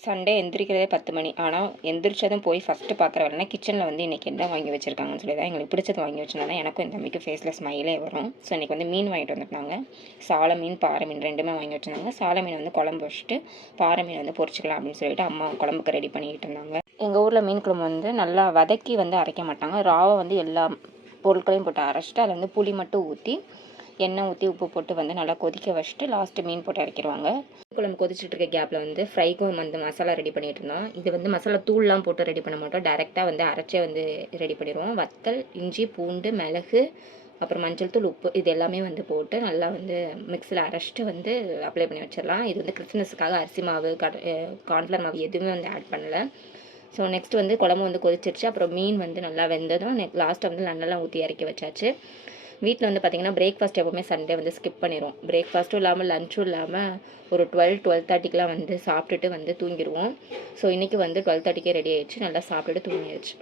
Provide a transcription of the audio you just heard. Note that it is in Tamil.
சண்டே எந்திரிக்கிறதே 10 மணி. ஆனால் எந்திரிச்சதும் போய் ஃபஸ்ட்டு பார்க்குற வேலைனா கிச்சனில் வந்து இன்றைக்கி என்ன வாங்கி வச்சுருக்காங்கன்னு சொல்லி தான் எங்களுக்கு பிடிச்சது வாங்கி வச்சுருந்தோன்னா எனக்கும் என் தம்பிக்கும் ஃபேஸில் ஸ்மைலே வரும். ஸோ இன்றைக்கி வந்து மீன் வாங்கிட்டு வந்துருந்தாங்க. சால மீன், பாறை மீன் 2மே வாங்கி வச்சுருந்தாங்க. சால மீன் வந்து குழம்பு வச்சுட்டு பாறை மீன் வந்து பொரிச்சிக்கலாம் அப்படின்னு சொல்லிட்டு அம்மா குழம்புக்கு ரெடி பண்ணிக்கிட்டு இருந்தாங்க. எங்கள் ஊரில் மீன் குழம்பு வந்து நல்லா வதக்கி வந்து அரைக்க மாட்டாங்க. ராவை வந்து எல்லா பொருட்களையும் போட்டு அரைச்சிட்டு அதில் வந்து புளி மட்டும் ஊற்றி எண்ணெய் ஊற்றி உப்பு போட்டு வந்து நல்லா கொதிக்க வச்சுட்டு லாஸ்ட்டு மீன் போட்டு இறக்கிடுவாங்க. குழம்பு கொதிச்சுட்டு இருக்க கேப்பில் வந்து ஃப்ரைக்கும் வந்து மசாலா ரெடி பண்ணிகிட்டு இருந்தோம். இது வந்து மசாலா தூள்லாம் போட்டு ரெடி பண்ண மாட்டோம், டேரெக்டாக வந்து அரைச்சே வந்து ரெடி பண்ணிடுவோம். வத்தல், இஞ்சி, பூண்டு, மிளகு, அப்புறம் மஞ்சள் தூள், உப்பு இது எல்லாமே வந்து போட்டு நல்லா வந்து மிக்ஸியில் அரைச்சிட்டு வந்து அப்ளை பண்ணி வச்சிடலாம். இது வந்து கிறிஸ்மஸுக்காக அரிசி மாவு, கார்ன்ஃப்ளவர் மாவு எதுவுமே வந்து ஆட் பண்ணலை. ஸோ நெக்ஸ்ட் வந்து குழம்பு வந்து கொதிச்சிருச்சு. அப்புறம் மீன் வந்து நல்லா வெந்ததும் லாஸ்ட்டாக வந்து நல்லெல்லாம் ஊற்றி இறக்கி வச்சாச்சு. வீட்டில் வந்து பார்த்திங்கன்னா பிரேக்ஃபாஸ்ட் எப்போவுமே சண்டே வந்து ஸ்கிப் பண்ணிடுவோம். பிரேக்ஃபாஸ்ட்டும் இல்லாமல் லஞ்சும் இல்லாமல் ஒரு 12:30க்கெலாம் வந்து சாப்பிட்டுட்டு வந்து தூங்கிடுவோம். ஸோ இன்றைக்கி வந்து 12:30க்கே ரெடி ஆகிடுச்சு. நல்லா சாப்பிட்டுட்டு தூங்கிடுச்சு.